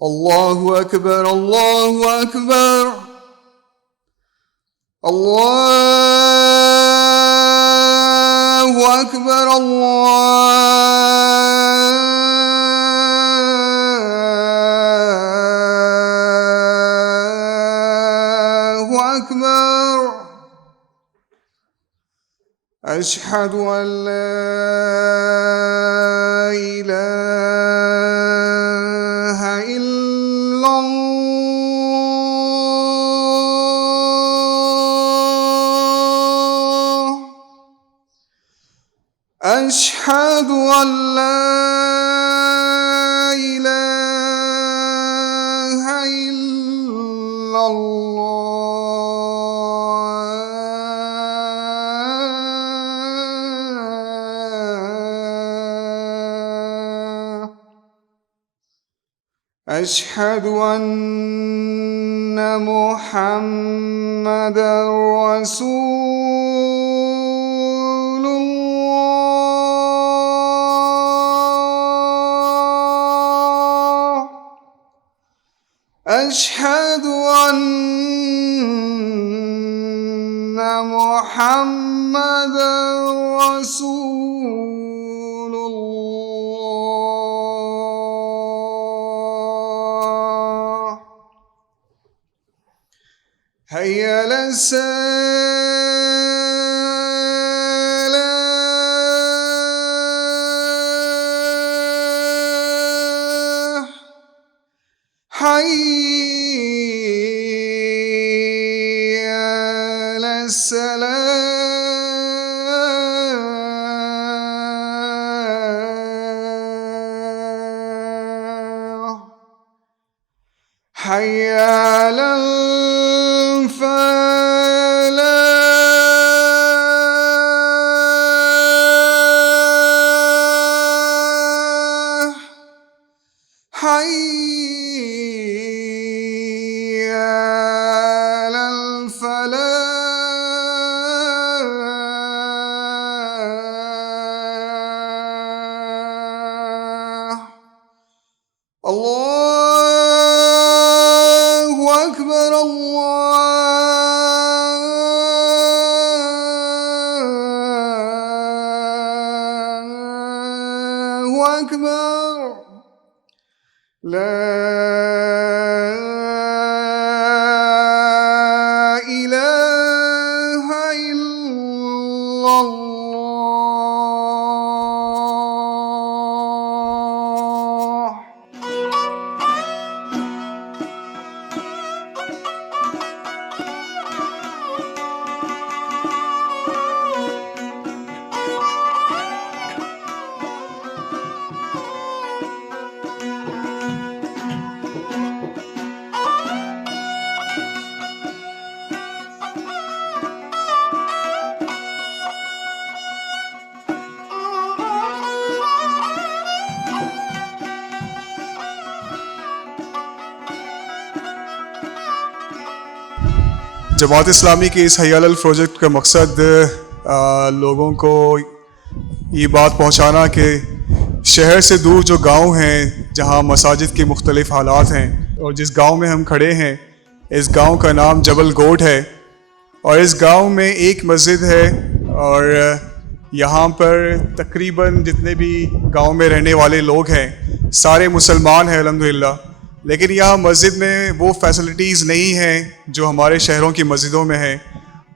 الله أكبر الله أكبر الله أكبر الله أكبر أشهد أن لا إله إلا الله أشهد أن لا إله إلا الله أشهد أن محمدا رسول الله أشهد أن محمدا رسول الله هيا على الصلاة حي على السلام حي على الفلاح حي على الفلاح الله أكبر الله أكبر لا إله إلا الله جماعت اسلامی کے اس حی علی پروجیکٹ کا مقصد لوگوں کو یہ بات پہنچانا کہ شہر سے دور جو گاؤں ہیں جہاں مساجد کے مختلف حالات ہیں، اور جس گاؤں میں ہم کھڑے ہیں اس گاؤں کا نام جبل گوٹ ہے، اور اس گاؤں میں ایک مسجد ہے، اور یہاں پر تقریباً جتنے بھی گاؤں میں رہنے والے لوگ ہیں سارے مسلمان ہیں الحمدللہ، لیکن یہاں مسجد میں وہ فیسلٹیز نہیں ہیں جو ہمارے شہروں کی مسجدوں میں ہیں۔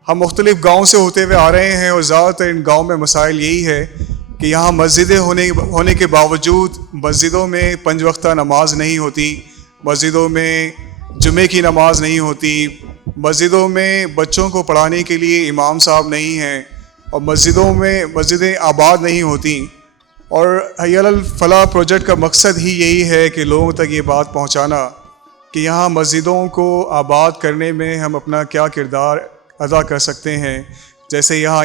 ہم مختلف گاؤں سے ہوتے ہوئے آ رہے ہیں، اور زیادہ تر ان گاؤں میں مسائل یہی ہے کہ یہاں مسجدیں ہونے کے باوجود مسجدوں میں 5 وقتہ نماز نہیں ہوتی، مسجدوں میں جمعے کی نماز نہیں ہوتی، مسجدوں میں بچوں کو پڑھانے کے لیے امام صاحب نہیں ہیں، اور مسجدیں آباد نہیں ہوتیں۔ اور حی علی الفلاح پروجیکٹ کا مقصد ہی یہی ہے کہ لوگوں تک یہ بات پہنچانا کہ یہاں مسجدوں کو آباد کرنے میں ہم اپنا کیا کردار ادا کر سکتے ہیں۔ جیسے یہاں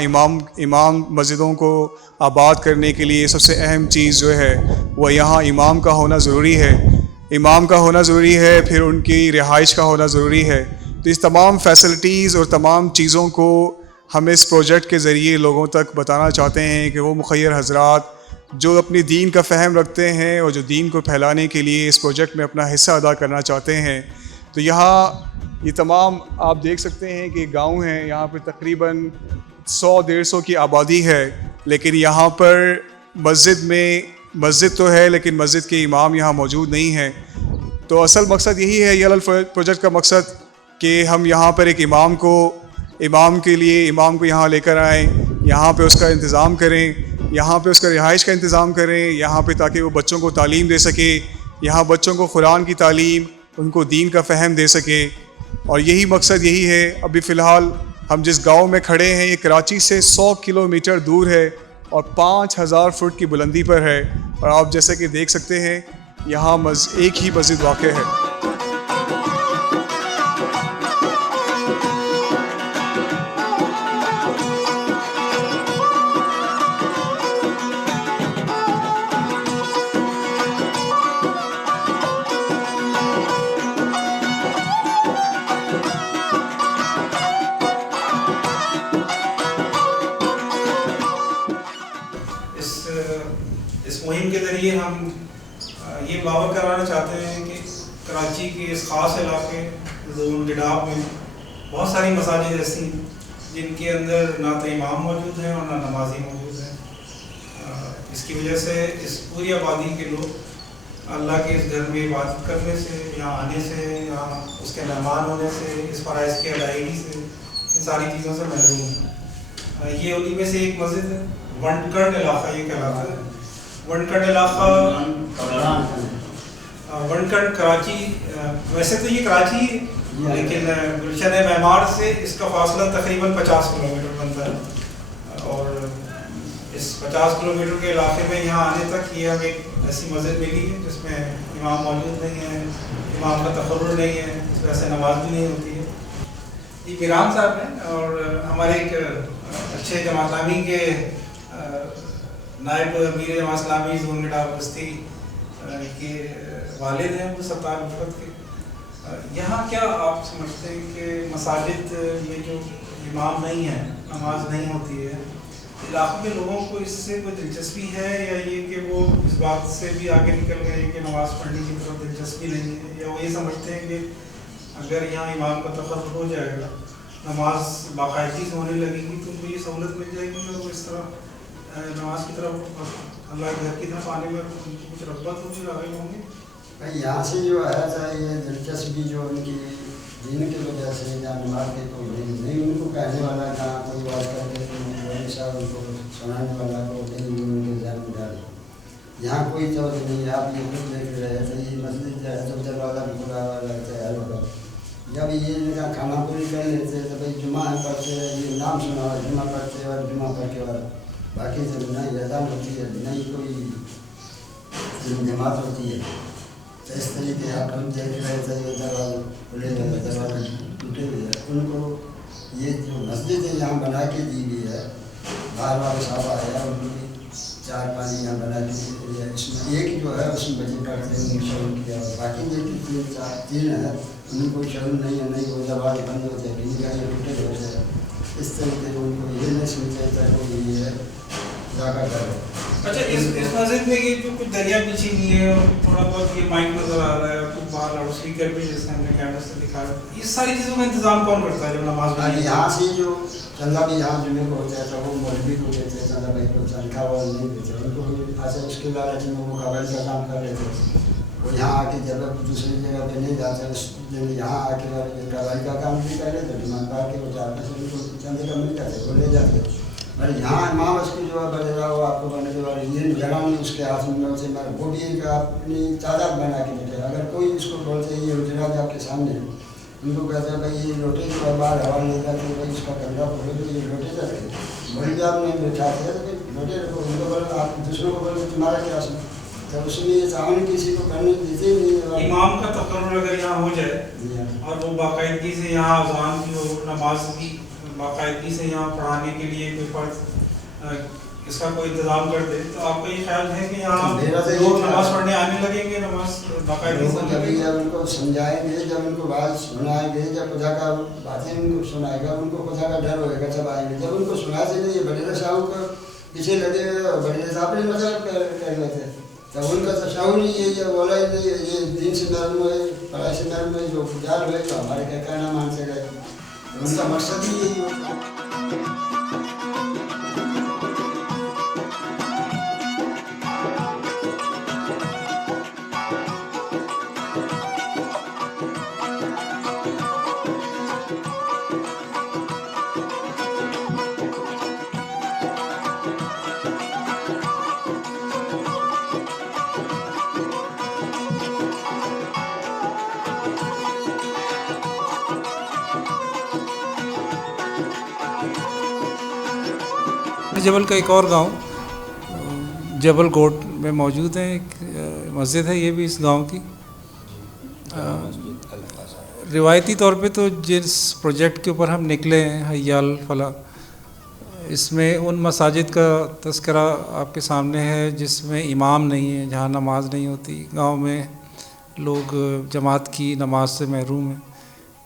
امام مسجدوں کو آباد کرنے کے لیے سب سے اہم چیز جو ہے وہ یہاں امام کا ہونا ضروری ہے، پھر ان کی رہائش کا ہونا ضروری ہے۔ تو اس تمام فیسلٹیز اور تمام چیزوں کو ہم اس پروجیکٹ کے ذریعے لوگوں تک بتانا چاہتے ہیں کہ وہ مخیر حضرات جو اپنی دین کا فہم رکھتے ہیں اور جو دین کو پھیلانے کے لیے اس پروجیکٹ میں اپنا حصہ ادا کرنا چاہتے ہیں. تو یہاں یہ تمام آپ دیکھ سکتے ہیں کہ گاؤں ہیں, یہاں پہ تقریباً 100-150 کی آبادی ہے, لیکن یہاں پر مسجد تو ہے لیکن مسجد کے امام یہاں موجود نہیں ہیں. تو اصل مقصد یہی ہے یہ پروجیکٹ کا مقصد کہ ہم یہاں پر ایک امام کو یہاں لے کر آئیں, یہاں پہ اس کا انتظام کریں, یہاں پہ اس کا رہائش کا انتظام کریں, یہاں پہ تاکہ وہ بچوں کو تعلیم دے سکے, یہاں بچوں کو قرآن کی تعلیم, ان کو دین کا فہم دے سکے. اور یہی مقصد یہی ہے. ابھی فی الحال ہم جس گاؤں میں کھڑے ہیں یہ کراچی سے 100 کلومیٹر دور ہے اور 5000 فٹ کی بلندی پر ہے, اور آپ جیسے کہ دیکھ سکتے ہیں یہاں ایک ہی مسجد واقع ہے. اس مہم کے ذریعے ہم یہ باور کرانا چاہتے ہیں کہ کراچی کے اس خاص علاقے زون گڈاب میں بہت ساری مساجد ایسی جن کے اندر نہ تو امام موجود ہیں اور نہ نمازی موجود ہیں. اس کی وجہ سے اس پوری آبادی کے لوگ اللہ کے اس گھر میں عبادت کرنے سے, یہاں آنے سے, یہاں اس کے مہمان ہونے سے, اس فرائض کی ادائیگی سے, ان ساری چیزوں سے محروم ہیں. یہ انہیں میں سے ایک مسجد ہے. ونڈکٹ علاقہ یہ کہلاتا ہے. ونڈکٹ علاقہ ونڈکٹ کراچی, ویسے تو یہ کراچی ہے لیکن گلشن معمار سے اس کا فاصلہ تقریباً 50 کلومیٹر بنتا ہے. اور اس 50 کلومیٹر کے علاقے میں یہاں آنے تک یہ ہمیں ایک ایسی مسجد ملی ہے جس میں امام موجود نہیں ہے, امام کا تقرر نہیں ہے, اس وجہ سے نماز بھی نہیں ہوتی ہے. یہ میران صاحب ہیں اور ہمارے ایک اچھے جماعت اسلامی کے نائب امیر جماعت اسلامی زون گڈاب بستی کے والد ہیں, وہ ستار مفت کے. یہاں کیا آپ سمجھتے ہیں کہ مساجد میں جو امام نہیں ہے, نماز نہیں ہوتی ہے, علاقے کے لوگوں کو اس سے کوئی دلچسپی ہے یا یہ کہ وہ اس بات سے بھی آگے نکل گئے کہ نماز پڑھنے کی طرف دلچسپی نہیں ہے, یا وہ یہ سمجھتے ہیں کہ اگر یہاں امام کا تقرر ہو جائے گا, نماز باقاعدگی سے ہونے لگے گی تو ان کو یہ سہولت مل جائے گی اور وہ اس طرح نماز کی طرف, اللہ کے گھر کی طرف آنے میں کچھ رغبت ہوگی, راغب ہوں گے؟ بھائی یہاں سے جو ہے یہ دلچسپی جو ان کی دین کی وجہ سے یا نماز کے کوئی نہیں, ان کو کہنے والا جہاں کوئی بات کر کے صاحب ان کو سنانے والا کو نہیں ان کے ذہن میں ڈالے. یہاں کوئی چوتھ نہیں ہے. آپ یہ خود دیکھ رہے ہیں یہ مسجد جو ہے جب دروازہ بھی کھلا ہوا رہتا ہے ہر وقت. جب یہ کھانا پوری کر لیتے تو بھائی جمعہ پڑھتے یہ نام سنا ہوا جمعہ پڑھتے اور جمعہ پڑھ کے بعد باقی جب نئی اذان ہوتی ہے نئی کوئی جماعت ہوتی ہے. تو اس طریقے آپ ہم دیکھ رہے تھے یہ دروازے کھلے ہوئے دروازے ٹوٹے ہوئے ہیں. ان کو یہ جو مسجد ہے یہاں بنا کے دی ہوئی ہے, باہر والے صاحب آیا ان کی 4-5 یہاں بنا دی ہے. اس میں ایک جو ہے اس میں بچے پڑھتے ہیں شروع کیا, باقی جو 3 ہیں ان کو شروع نہیں ہے, نہیں وہ دروازے بند ہوتے ہیں, ان کا یہ ٹوٹے ہوتے ہیں. اس طریقے سے ان کو یہ نہیں سمجھا جاتا کہ یہ ہے جاگا کرے. اچھا اس مسجد میں یہ جو کچھ دریا بچھی ہوئی ہے اور تھوڑا بہت یہ مائک نظر آ رہا ہے, کچھ باہر لاؤڈ اسپیکر بھی جیسے ہم نے کیمرے سے دکھا رہا ہے, اس ساری چیزوں کا انتظام کون کرتا ہے جب نماز میں؟ یہاں سے جو چندہ بھی یہاں جمعے کو ہوتا ہے وہ مولوی کو دیتے ہیں, چندہ بھائی کو تنخواہ والا نہیں دیتے ان کو. ایسے اس کے لالچ میں وہ قبائل کا کام کر رہے تھے, وہ یہاں آ کے جب دوسری جگہ پہ نہیں جاتے یہاں آ کے قبائل کا کام بھی کر لیتے, ڈیمان پا کے وہ 4 پیسے ان کو چندے کا مل جاتے وہ لے جاتے. بھائی یہاں امام اس کی جو ہے بنے گا وہ آپ کو بنے گا یہ جگہ نہیں اس کے ہاتھ میں سے وہ بھی ایک اپنی تعداد بنا کے بیٹھے. اگر کوئی اس کو بولتے ہیں یہ اجرات آپ کے سامنے ہے, ان کو کہتے ہیں بھائی یہ لوٹے جو باہر ہوا نہیں جاتی, بھائی اس کا کمرہ کھولے تو یہ لوٹے جاتے ہیں. بڑی آپ میں بیٹھا تھے تو لوٹے رکھو, ان کو بولے آپ دوسروں کو بولے تمہارا کیا سن, جب اس میں یہ تعاون کسی کو کرنے دیتے نہیں. امام کا تقرر اگر یہاں ہو جائے اور وہ باقاعدگی سے یہاں اذان کی اور نماز کی باقاعدگی سے یہاں پڑھانے کے لیے کوئی فرد اس کا کوئی انتظام کر دے, تو آپ کا یہ خیال ہے کہ یہاں لوگ نماز پڑھنے آنے لگیں گے, نماز باقاعدگی سے جب ان کو سمجھائیں گے, جب ان کو بات سنائیں گے, جب خدا کا باتیں ان کو سنائے گا ان کو خدا کا ڈر ہوئے گا, جب آئیں گے. جب ان کو سنا سے یہ بڑے صاحب کا پیچھے لگے ہوئے بڑے صاحب نے مطلب کر رہے تھے تو ان کا تشاؤن یہ جو بولا یہ دین سے محروم ہے پڑھائی سے محروم ہے جو پجار ہوئے تو ہمارے کیا کہنا مان سے گئے ان کا مقصد ہی یہی ہوتا ہے. جبل کا ایک اور گاؤں جبل کوٹ میں موجود ہے، ایک مسجد ہے یہ بھی اس گاؤں کی. روایتی طور پہ تو جس پروجیکٹ کے اوپر ہم نکلے ہیں حیال فلاح، اس میں ان مساجد کا تذکرہ آپ کے سامنے ہے جس میں امام نہیں ہے، جہاں نماز نہیں ہوتی. گاؤں میں لوگ جماعت کی نماز سے محروم ہیں،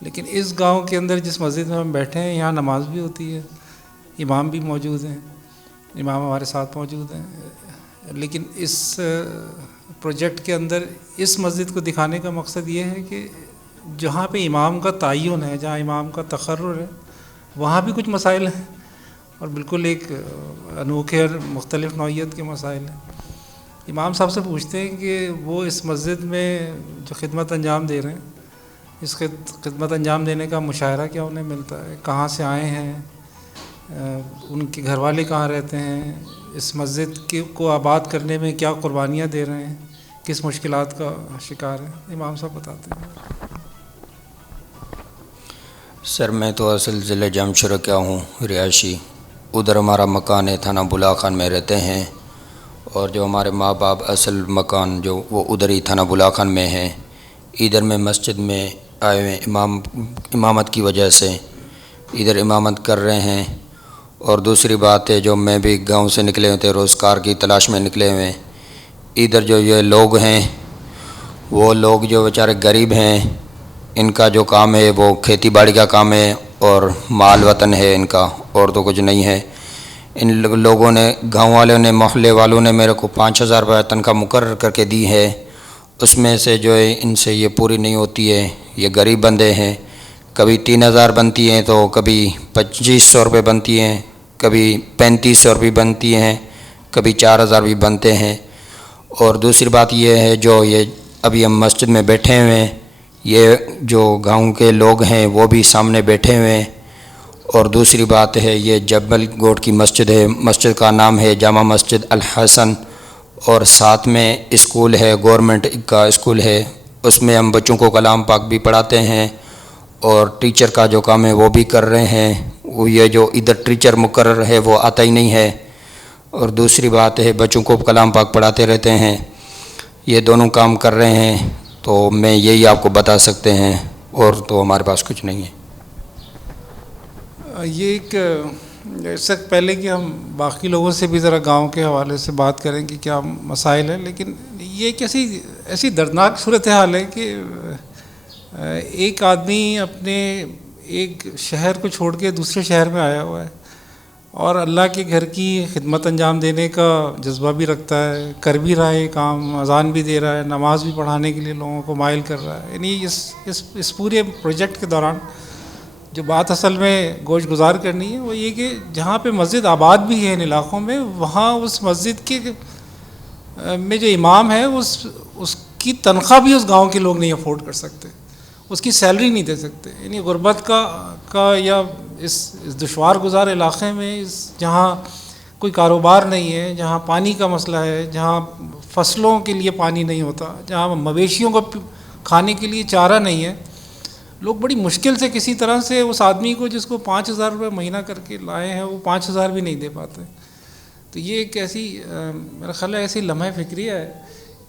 لیکن اس گاؤں کے اندر جس مسجد میں ہم بیٹھے ہیں یہاں نماز بھی ہوتی ہے، امام بھی موجود ہیں، امام ہمارے ساتھ موجود ہیں. لیکن اس پروجیکٹ کے اندر اس مسجد کو دکھانے کا مقصد یہ ہے کہ جہاں پہ امام کا تعین ہے، جہاں امام کا تقرر ہے، وہاں بھی کچھ مسائل ہیں اور بالکل ایک انوکھے اور مختلف نوعیت کے مسائل ہیں. امام صاحب سے پوچھتے ہیں کہ وہ اس مسجد میں جو خدمت انجام دے رہے ہیں، اس خدمت انجام دینے کا مشاہرہ کیا انہیں ملتا ہے، کہاں سے آئے ہیں، ان کے گھر والے کہاں رہتے ہیں، اس مسجد کو آباد کرنے میں کیا قربانیاں دے رہے ہیں، کس مشکلات کا شکار ہیں. امام صاحب بتاتے ہیں. سر میں تو اصل ضلع جامشورہ کا ہوں، رہائشی. ادھر ہمارا مکان ہے، تھانہ بلا خان میں رہتے ہیں، اور جو ہمارے ماں باپ اصل مکان جو وہ ادھر ہی تھانہ بلا خان میں ہے. ادھر میں مسجد میں آئے ہوئے امامت کی وجہ سے ادھر امامت کر رہے ہیں. اور دوسری بات ہے جو میں بھی گاؤں سے نکلے ہوئے تھے، روزگار کی تلاش میں نکلے ہوئے ہیں. ادھر جو یہ لوگ ہیں وہ لوگ جو بیچارے غریب ہیں، ان کا جو کام ہے وہ کھیتی باڑی کا کام ہے اور مال وطن ہے ان کا، اور تو کچھ نہیں ہے. ان لوگوں نے، گاؤں والوں نے، محلے والوں نے میرے کو 5,000 روپے تنخواہ مقرر کر کے دی ہے. اس میں سے جو ہے ان سے یہ پوری نہیں ہوتی ہے. یہ غریب بندے ہیں، کبھی 3,000 بنتی ہیں تو کبھی 2,500 روپے بنتی ہیں، کبھی 3,500 روپے بنتی ہیں، کبھی 4,000 بھی بنتے ہیں. اور دوسری بات یہ ہے جو یہ ابھی ہم مسجد میں بیٹھے ہوئے ہیں، یہ جو گاؤں کے لوگ ہیں وہ بھی سامنے بیٹھے ہوئے ہیں. اور دوسری بات ہے یہ جبل گوٹ کی مسجد ہے، مسجد کا نام ہے جامع مسجد الحسن، اور ساتھ میں اسکول ہے، گورنمنٹ کا اسکول ہے. اس میں ہم بچوں کو کلام پاک بھی پڑھاتے ہیں اور ٹیچر کا جو کام ہے وہ بھی کر رہے ہیں. وہ یہ جو ادھر ٹیچر مقرر ہے وہ آتا ہی نہیں ہے. اور دوسری بات ہے بچوں کو کلام پاک پڑھاتے رہتے ہیں. یہ دونوں کام کر رہے ہیں. تو میں یہی آپ کو بتا سکتے ہیں، اور تو ہمارے پاس کچھ نہیں ہے. یہ ایک اس سے پہلے کہ ہم باقی لوگوں سے بھی ذرا گاؤں کے حوالے سے بات کریں کہ کیا مسائل ہیں، لیکن یہ ایک ایسی دردناک صورتحال ہے کہ ایک آدمی اپنے ایک شہر کو چھوڑ کے دوسرے شہر میں آیا ہوا ہے اور اللہ کے گھر کی خدمت انجام دینے کا جذبہ بھی رکھتا ہے، کر بھی رہا ہے کام، اذان بھی دے رہا ہے، نماز بھی پڑھانے کے لیے لوگوں کو مائل کر رہا ہے. یعنی اس پورے پروجیکٹ کے دوران جو بات اصل میں گوش گزار کرنی ہے وہ یہ کہ جہاں پہ مسجد آباد بھی ہے ان علاقوں میں، وہاں اس مسجد کے میں جو امام ہے اس کی تنخواہ بھی اس گاؤں کے لوگ نہیں افورڈ کر سکتے، اس کی سیلری نہیں دے سکتے. یعنی غربت کا یا اس دشوار گزار علاقے میں جہاں کوئی کاروبار نہیں ہے، جہاں پانی کا مسئلہ ہے، جہاں فصلوں کے لیے پانی نہیں ہوتا، جہاں مویشیوں کو کھانے کے لیے چارہ نہیں ہے، لوگ بڑی مشکل سے کسی طرح سے اس آدمی کو جس کو 5,000 روپے مہینہ کر کے لائے ہیں وہ 5,000 بھی نہیں دے پاتے. تو یہ ایک ایسی میرا خیال ہے ایسی لمحہ فکریہ ہے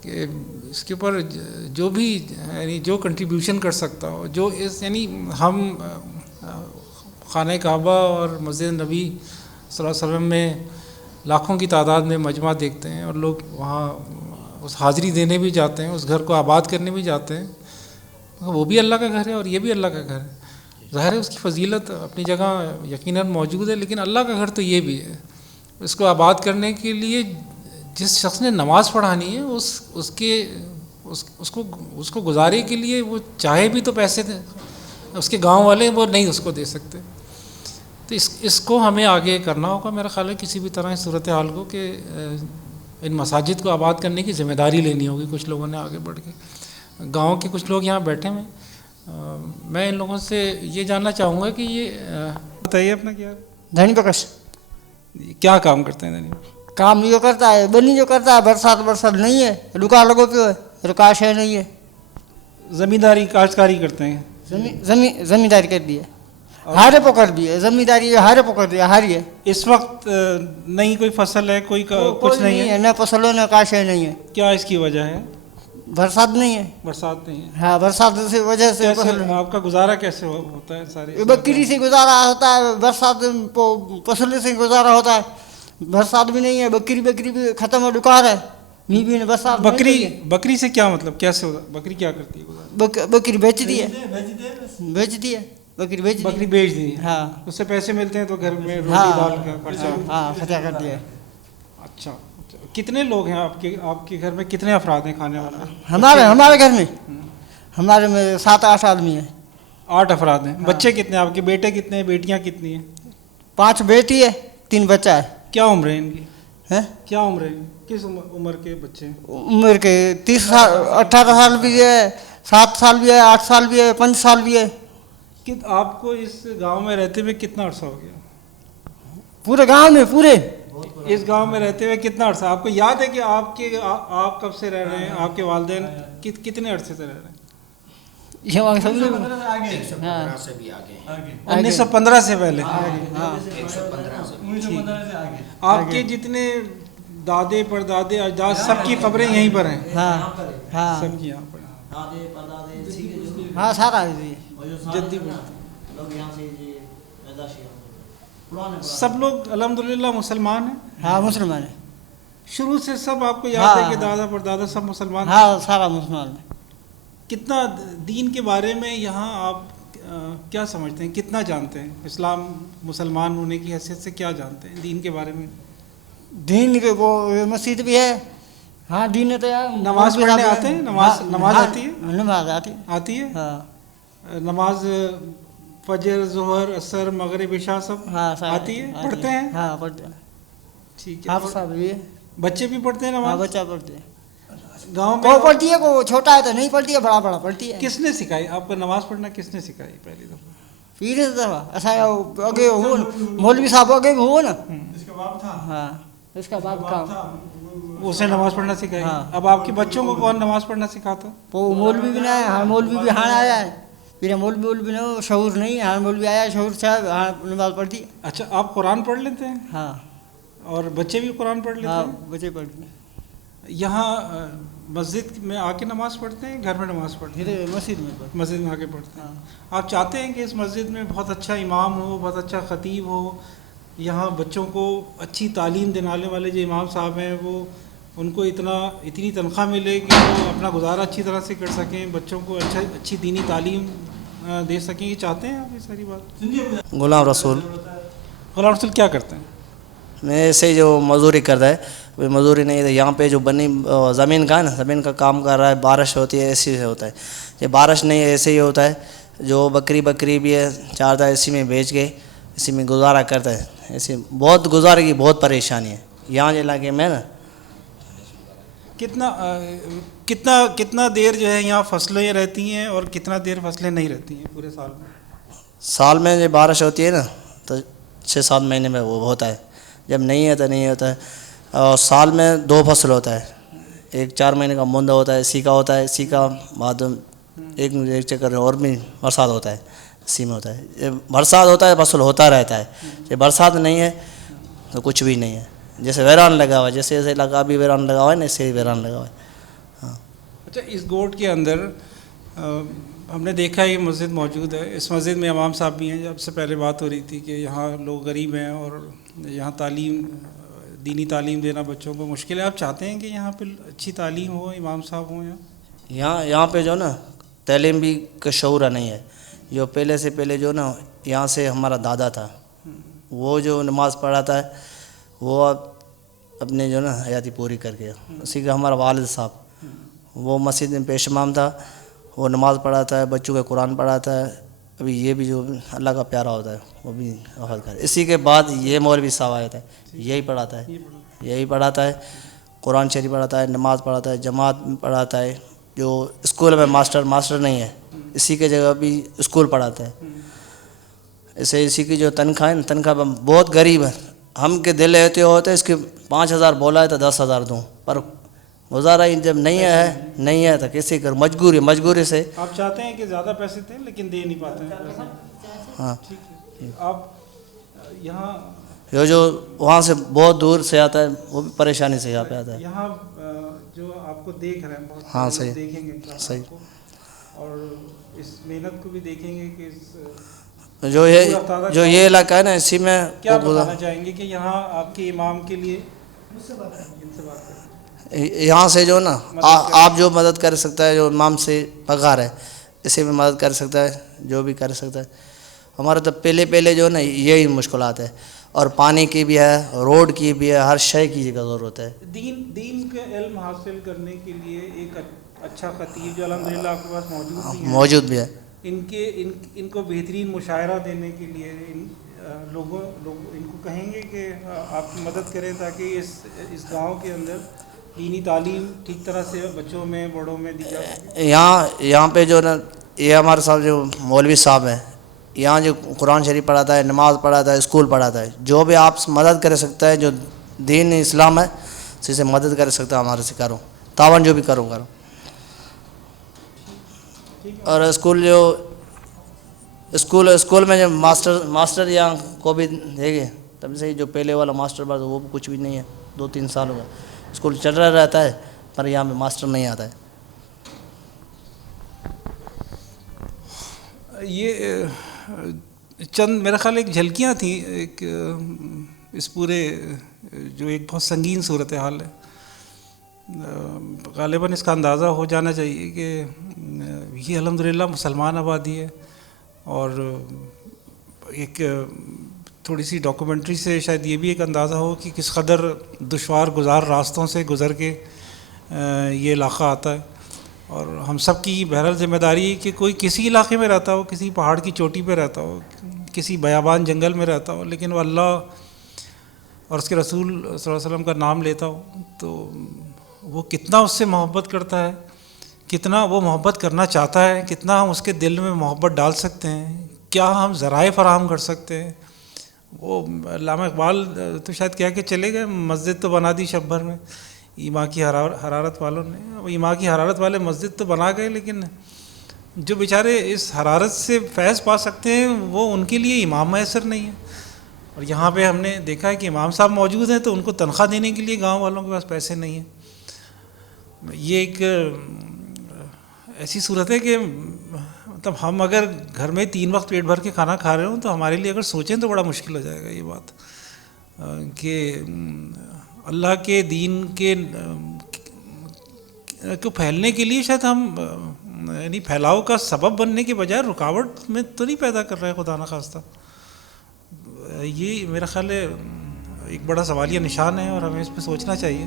کہ اس کے اوپر جو بھی یعنی جو کنٹریبیوشن کر سکتا ہو، جو یعنی ہم خانہ کعبہ اور مسجد نبی صلی اللہ علیہ وسلم میں لاکھوں کی تعداد میں مجمع دیکھتے ہیں اور لوگ وہاں اس حاضری دینے بھی جاتے ہیں، اس گھر کو آباد کرنے بھی جاتے ہیں. وہ بھی اللہ کا گھر ہے اور یہ بھی اللہ کا گھر ہے. ظاہر ہے اس کی فضیلت اپنی جگہ یقیناً موجود ہے، لیکن اللہ کا گھر تو یہ بھی ہے. اس کو آباد کرنے کے لیے جس شخص نے نماز پڑھانی ہے اس کو گزارے کے لیے وہ چاہے بھی تو پیسے دیں، اس کے گاؤں والے وہ نہیں اس کو دے سکتے. تو اس کو ہمیں آگے کرنا ہوگا میرا خیال ہے، کسی بھی طرح صورتحال کو کہ ان مساجد کو آباد کرنے کی ذمہ داری لینی ہوگی. کچھ لوگوں نے آگے بڑھ کے، گاؤں کے کچھ لوگ یہاں بیٹھے ہوئے، میں ان لوگوں سے یہ جاننا چاہوں گا کہ یہ بتائیے اپنا کیا دھنی پرکش کیا کام کرتے ہیں دنی؟ کام جو کرتا ہے بنی جو کرتا ہے، برسات نہیں ہے، رکا لگو پہ ہے، رکاش ہے نہیں ہے، زمینداری کاشتکاری کرتے ہیں. زمینداری کر دی ہے، ہارے پکڑ دی ہے، زمینداری ہارے پکڑ دیا، ہاری ہے. اس وقت نہیں کوئی فصل ہے، کوئی کچھ نہیں ہے، نہ فصل ہے نہ کاش ہے نہیں ہے. کیا اس کی وجہ ہے؟ برسات نہیں ہے. برسات نہیں ہے. ہاں برسات کی وجہ سے آپ کا گزارا کیسے ہوتا ہے؟ سارے بکری سے گزارا ہوتا ہے، برسات فصل سے گزارا ہوتا ہے. برسات بھی نہیں ہے، بکری بھی ختم ہو ڈکار ہے. بھی برسات بکری سے کیا مطلب، کیسے ہوتا؟ بکری کیا کرتی ہے؟ بکری بیچ دی ہے، بکری بیچ دی ہے. ہاں اس سے پیسے ملتے ہیں تو گھر میں روٹی ہاں دال کا خرچہ. ہاں خرچہ کر دیا. اچھا کتنے لوگ ہیں آپ کے گھر میں؟ کتنے افراد ہیں کھانے والے؟ ہمارے گھر میں ہمارے میں 7-8 آدمی ہیں. 8 افراد ہیں. بچے کتنے آپ کے؟ بیٹے کتنے ہیں؟ بیٹیاں کتنی ہیں؟ 5 بیٹی ہے، 3 بچہ ہے. کیا عمر ہے ان کی؟ کیا عمر ہے؟ کس عمر کے بچے ہیں؟ عمر کے 30 سال، 18 سال بھی ہے، 7 سال بھی ہے، 8 سال بھی ہے، 5 سال بھی ہے. آپ کو اس گاؤں میں رہتے ہوئے کتنا عرصہ ہو گیا؟ پورے گاؤں میں اس گاؤں میں رہتے ہوئے کتنا عرصہ؟ آپ کو یاد ہے کہ آپ کب سے رہ رہے ہیں؟ آپ کے والدین کتنے عرصے سے رہ رہے ہیں؟ 1915 سے پہلے. آپ کے جتنے دادے پردادے اجداد سب کی قبریں یہیں پر ہیں؟ سب کی یہاں پر. ہاں سارا جدی سب لوگ الحمدللہ مسلمان ہیں؟ ہاں مسلمان ہے. شروع سے سب آپ کو یاد ہے کہ دادا پردادا سب مسلمان ہیں؟ ہاں سارا مسلمان ہے. کتنا دین کے بارے میں یہاں آپ کیا سمجھتے ہیں؟ کتنا جانتے ہیں؟ اسلام مسلمان ہونے کی حیثیت سے کیا جانتے ہیں دین کے بارے میں؟ دین کے وہ مسجد بھی ہے. ہاں دین تو نماز پڑھنے آتے ہیں؟ نماز آتی ہے؟ نماز آتی ہے. ہاں نماز فجر ظہر عصر مغرب عشاء سب آتی ہے؟ پڑھتے ہیں؟ ہاں پڑھتے ہیں. ٹھیک ہے. آپ صاحب یہ بچے بھی پڑھتے ہیں نماز؟ بچہ پڑھتے ہیں. گاؤں میں وہ پڑھتی ہے، وہ چھوٹا ہے تو نہیں پڑھتی ہے، بڑا پڑھتی ہے. کس نے سکھائی آپ کو نماز پڑھنا؟ کس نے سکھائی پہلی دفعہ؟ پیڑھی سے ایسا آگے ہو مولوی صاحب آگے ہو نا. اس کا باپ تھا. ہاں اس کا باپ کا اس نے نماز پڑھنا سکھائی. اب آپ کے بچوں کو کون نماز پڑھنا سکھاتا؟ وہ مولوی بھی نہیں ہے. ہاں مولوی بھی ہاں آیا ہے. پھر مولوی نہیں شعور نہیں. ہاں مولوی آیا شعور صاحب. ہاں نماز پڑھتی ہے. اچھا آپ قرآن پڑھ لیتے ہیں؟ ہاں. اور بچے بھی قرآن پڑھ لیتے ہیں؟ بچے پڑھتے ہیں. یہاں مسجد میں آ کے نماز پڑھتے ہیں؟ گھر میں نماز پڑھتے ہیں؟ مسجد میں آ کے پڑھتے ہیں. آپ چاہتے ہیں کہ اس مسجد میں بہت اچھا امام ہو، بہت اچھا خطیب ہو، یہاں بچوں کو اچھی تعلیم دلانے والے جو امام صاحب ہیں وہ ان کو اتنی تنخواہ ملے کہ وہ اپنا گزارا اچھی طرح سے کر سکیں، بچوں کو اچھی دینی تعلیم دے سکیں؟ یہ چاہتے ہیں آپ یہ ساری بات؟ غلام رسول کیا کرتے ہیں؟ میں ایسے جو مزدوری کرتا ہے، وہ مزدوری نہیں ہے. یہاں پہ جو بنی زمین کا ہے نا، زمین کا کام کر رہا ہے. بارش ہوتی ہے ایسے ہی ہوتا ہے. یہ بارش نہیں ہے ایسے ہی ہوتا ہے. جو بکری بھی ہے چارتا ہے، اسی میں بیچ کے اسی میں گزارا کرتا ہے. ایسے بہت گزارے کی بہت پریشانی ہے یہاں علاقے میں نا. کتنا دیر جو ہے یہاں فصلیں رہتی ہیں اور کتنا دیر فصلیں نہیں رہتی ہیں پورے سال میں؟ سال میں جب بارش ہوتی ہے نا تو 6-7 مہینے میں وہ ہوتا ہے. جب نہیں ہے تو نہیں ہوتا ہے. اور سال میں 2 فصل ہوتا ہے. ایک 4 مہینے کا موندا ہوتا ہے، سیکا ہوتا ہے. سیکا بعد ایک چکر اور بھی برسات ہوتا ہے. اسی میں ہوتا ہے. جب برسات ہوتا ہے فصل ہوتا رہتا ہے. جب برسات نہیں ہے تو کچھ بھی نہیں ہے. جیسے ویران لگا ہوا ہے، جیسے لگا بھی ویران لگا ہوا ہے نا، ایسے ہی ویران لگا ہوا ہے. ہاں. اچھا اس گوٹ کے اندر ہم نے دیکھا یہ مسجد موجود ہے. اس مسجد میں امام صاحب بھی ہیں. جب سے پہلے بات ہو رہی تھی کہ یہاں لوگ غریب ہیں اور یہاں دینی تعلیم دینا بچوں کو مشکل ہے. آپ چاہتے ہیں کہ یہاں پہ اچھی تعلیم ہو، امام صاحب ہوں یہاں پہ جو نا تعلیم بھی کا شعور نہیں ہے. جو پہلے سے پہلے جو نا یہاں سے ہمارا دادا تھا، وہ جو نماز پڑھاتا ہے وہ اپنے جو نا حیاتی پوری کر گیا. اسی کا ہمارا والد صاحب وہ مسجد میں پیش امام تھا, وہ نماز پڑھاتا ہے, بچوں کا قرآن پڑھاتا ہے. ابھی یہ بھی جو اللہ کا پیارا ہوتا ہے وہ بھی وفات کر. اسی کے بعد یہ مولوی صاحب آیا تھا, یہی پڑھاتا ہے, قرآن شریف پڑھاتا ہے, نماز پڑھاتا ہے, جماعت پڑھاتا ہے. جو اسکول میں ماسٹر نہیں ہے, اسی کے جگہ بھی اسکول پڑھاتا ہے. اسے اسی کی جو تنخواہ ہے نا, تنخواہ بہت غریب ہے. ہم کے دل ایسے ہوتے ہیں اس کے 5,000 بولا ہے تو 10,000 دوں, پر گزارا ہی جب نہیں ہے تو کیسے کر, مجبوری سے. آپ چاہتے ہیں کہ زیادہ پیسے دیں لیکن دے نہیں پاتے ہیں. ہاں, آپ یہاں جو وہاں سے بہت دور سے آتا ہے وہ بھی پریشانی سے یہاں پہ آتا ہے. یہاں جو آپ کو دیکھ رہے ہیں بہت ہاں, لوگ صحیح, دیکھیں گے صحیح. آپ کو, اور اس محنت کو بھی دیکھیں گے کہ جو یہ علاقہ ہے نا, اسی میں کیا بتانا چاہیں گے کہ یہاں آپ کے امام کے لیے ان سے بات کریں. یہاں سے جو نا آپ جو مدد کر سکتا ہے, جو امام سے پگار ہے اسے بھی مدد کر سکتا ہے, جو بھی کر سکتا ہے. ہمارے تو پہلے جو ہے نا یہی مشکلات ہے, اور پانی کی بھی ہے, روڈ کی بھی ہے, ہر شے کی ضرورت ہے. دین کا علم حاصل کرنے کے لیے ایک اچھا خطیب جو الحمدللہ آپ کے پاس موجود بھی ہے. ان کو بہترین مشاعرہ دینے کے لیے لوگ ان کو کہیں گے کہ آپ کی مدد کریں تاکہ اس گاؤں کے اندر دینی تعلیم ٹھیک طرح سے بچوں میں بڑوں میں دی جا سکے. یہاں پہ جو نا یہ ہمارے صاحب جو مولوی صاحب ہیں, یہاں جو قرآن شریف پڑھاتا ہے, نماز پڑھاتا ہے, اسکول پڑھاتا ہے. جو بھی آپ مدد کر سکتا ہے, جو دین اسلام ہے اسی سے مدد کر سکتا ہے, ہمارے سے کرو تعاون جو بھی کرو. اور اسکول میں جو ماسٹر یہاں کو بھی دے گے تب سے جو پہلے والا ماسٹر بات وہ کچھ بھی نہیں ہے. 2-3 سال ہو گئے اسکول چل رہا رہتا ہے, پر یہاں پہ ماسٹر نہیں آتا ہے. یہ چند میرا خیال ایک جھلکیاں تھیں ایک اس پورے جو ایک بہت سنگین صورتحال ہے. غالباً اس کا اندازہ ہو جانا چاہیے کہ یہ الحمدللہ مسلمان آبادی ہے, اور ایک تھوڑی سی ڈاکومنٹری سے شاید یہ بھی ایک اندازہ ہو کہ کس قدر دشوار گزار راستوں سے گزر کے یہ علاقہ آتا ہے. اور ہم سب کی بہرحال ذمہ داری ہے کہ کوئی کسی علاقے میں رہتا ہو, کسی پہاڑ کی چوٹی پہ رہتا ہو, کسی بیابان جنگل میں رہتا ہو, لیکن وہ اللہ اور اس کے رسول صلی اللہ علیہ وسلم کا نام لیتا ہو, تو وہ کتنا اس سے محبت کرتا ہے, کتنا وہ محبت کرنا چاہتا ہے, کتنا ہم اس کے دل میں محبت ڈال سکتے ہیں, کیا ہم ذرائع فراہم کر سکتے ہیں. وہ علامہ اقبال تو شاید کہہ کے چلے گئے, مسجد تو بنا دی شب بھر میں ایما کی حرارت والوں نے. وہ ایما کی حرارت والے مسجد تو بنا گئے, لیکن جو بیچارے اس حرارت سے فیض پا سکتے ہیں وہ ان کے لیے امام میسر نہیں ہے. اور یہاں پہ ہم نے دیکھا ہے کہ امام صاحب موجود ہیں تو ان کو تنخواہ دینے کے لیے گاؤں والوں کے پاس پیسے نہیں ہیں. یہ ایک ایسی صورت ہے کہ مطلب ہم اگر گھر میں 3 وقت پیٹ بھر کے کھانا کھا رہے ہوں تو ہمارے لیے اگر سوچیں تو بڑا مشکل ہو جائے گا یہ بات کہ اللہ کے دین کے کو پھیلنے کے لیے شاید ہم یعنی پھیلاؤ کا سبب بننے کے بجائے رکاوٹ میں تو نہیں پیدا کر رہے خدا نخواستہ. یہ میرا خیال ہے ایک بڑا سوالیہ نشان ہے, اور ہمیں اس پہ سوچنا چاہیے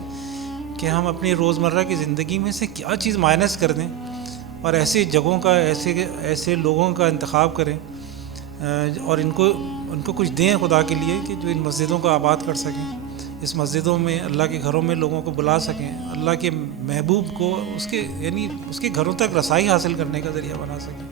کہ ہم اپنی روزمرہ کی زندگی میں سے کیا چیز مائنس کر دیں اور ایسی جگہوں کا ایسے لوگوں کا انتخاب کریں اور ان کو کچھ دیں خدا کے لیے کہ جو ان مسجدوں کو آباد کر سکیں, اس مسجدوں میں اللہ کے گھروں میں لوگوں کو بلا سکیں, اللہ کے محبوب کو اس کے گھروں تک رسائی حاصل کرنے کا ذریعہ بنا سکیں.